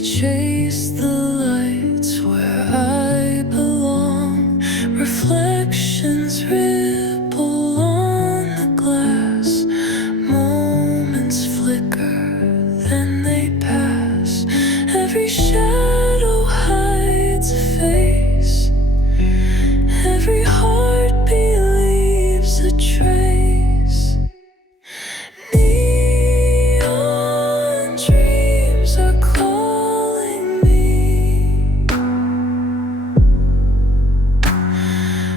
chase the lights where I belong. Reflections ripple on the glass. Moments flicker, then they pass. Every shadow hides a face. Every heartbeat leaves a trace. Neon dreams are calling me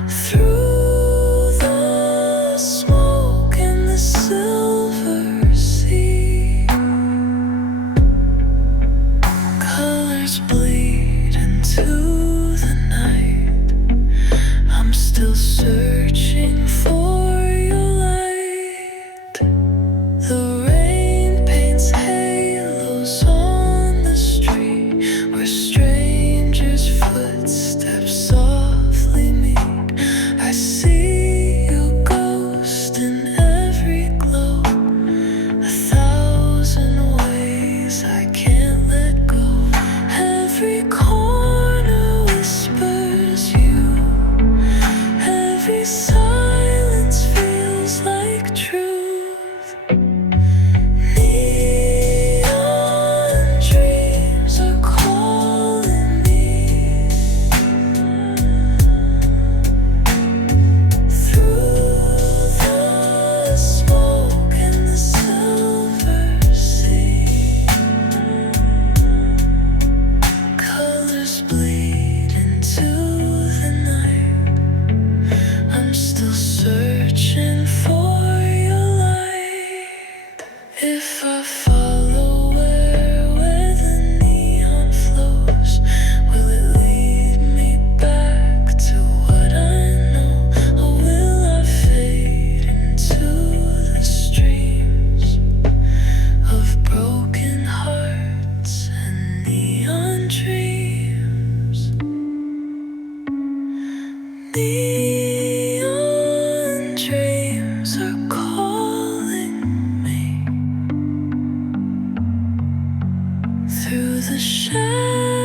through the smoke and the silver sea. Colors bleed into the night. I'm still searching for your light. The rain paints halos on the street where strangers' footsteps softly meet. I see your ghost in every glow. 1,000 ways I can't let go. Every corner whispers you. Every silence feels like truth. Neon dreams are calling me through the smoke and the silver sea. Colors bleed into the night. I'm still searching for your light. If I follow where the neon flows, will it lead me back to what I know? Or will I fade into the streams of broken hearts and neon dreams? Neon dreams are calling me through the shadows.